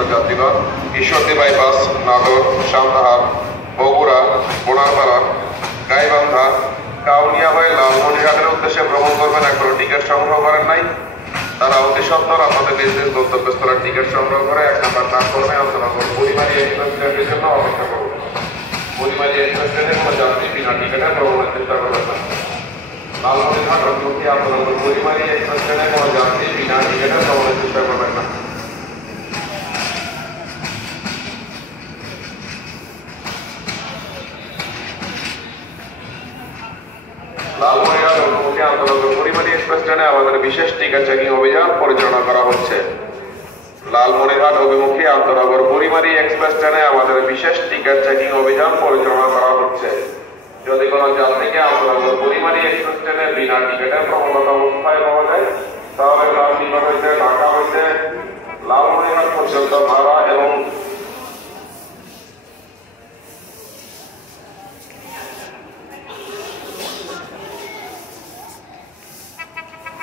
আগত যাত্রীগণ ঈশ্বরদী বাইপাস, নাটোর, সান্তাহার, বগুড়া, বোনারপাড়া, গাইবান্ধা, কাউনিয়া হয়ে লালমনিরহাটের উদ্দেশ্যে ভ্রমণ করবেন, এখনো টিকিট সংগ্রহ করেন নাই, তারা অতি সত্বর আপনাদের নিজ নিজ গন্তব্যস্থলের টিকিট সংগ্রহ করে 1 নম্বর প্ল্যাটফর্মে অন্তনগর পরিমাণী এক্সপ্রেস ট্রেনের জন্য অপেক্ষা করুন। পরিমাণী এক্সপ্রেস ট্রেনের কোনো যাত্রী বিনা টিকিটে ভ্রমণের চেষ্টা করবেন না। লালমনিরহাট অভিমুখী অন্তনগর পরিমাণী এক্সপ্রেস ট্রেনের কোনো যাত্রী বিনা টিকিটে ভ্রমণের চেষ্টা করবেন না। লালমনিরহাট অভিমুখী অন্তনগর পরিমাণী এক্সপ্রেস ট্রেনে আমাদের বিশেষ টিকিট চেকিং অভিযান পরিচালনা করা হচ্ছে। লালমনিরহাট অভিমুখী আন্তনগর পরিমাণী এক্সপ্রেস ট্রেনে আমাদের বিশেষ টিকিট চেকিং অভিযান পরিচালনা করা হচ্ছে। যদি কোনো যাত্রীকে আন্তনগর পরিমাণী এক্সপ্রেস ট্রেনে বিনা টিকিটে ভ্রমণরত অবস্থায় পাওয়া যায়, তাহলে তার নিকট হইতে ঢাকা হইতে লালমনিরহাট পর্যন্ত ভাড়া এবং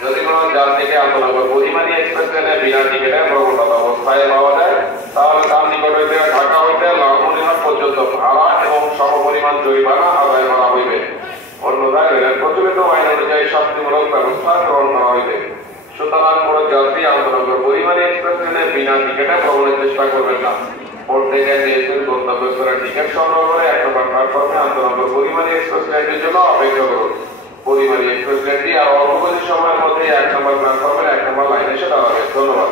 যদি কোনো যাত্রীকে আন্তনগর পরিমাণী এক্সপ্রেস ট্রেনে বিনা টিকিটে ভ্রমণরত অবস্থায় পাওয়া যায়, তাহলে তার নিকট হইতে ঢাকা হইতে লালমনিরহাট পর্যন্ত ভাড়া এবং সমপরিমাণ জরিমানা আদায় করা হইবে। অন্যথায় রেলের প্রচলিত আইন অনুযায়ী শাস্তিমূলক ব্যবস্থা গ্রহণ করা হইবে। সুতরাং কোনো যাত্রী আন্তনগর পরিমাণী এক্সপ্রেস ট্রেনে বিনা টিকিটে ভ্রমণের চেষ্টা করবেন না। প্রত্যেকে নিজ নিজ গন্তব্যস্থলের টিকিট সংগ্রহ করে 1 নম্বর প্ল্যাটফর্মে আন্তনগর পরিমাণী এক্সপ্রেস ট্রেনটির জন্য অপেক্ষা করুন। পরিমাণী এক্সপ্রেস ট্রেনটি আর অল্প কিছু সময়ের মধ্যেই 1 নম্বর প্ল্যাটফর্মের 1 নম্বর লাইনে এসে দাঁড়াবে। ধন্যবাদ।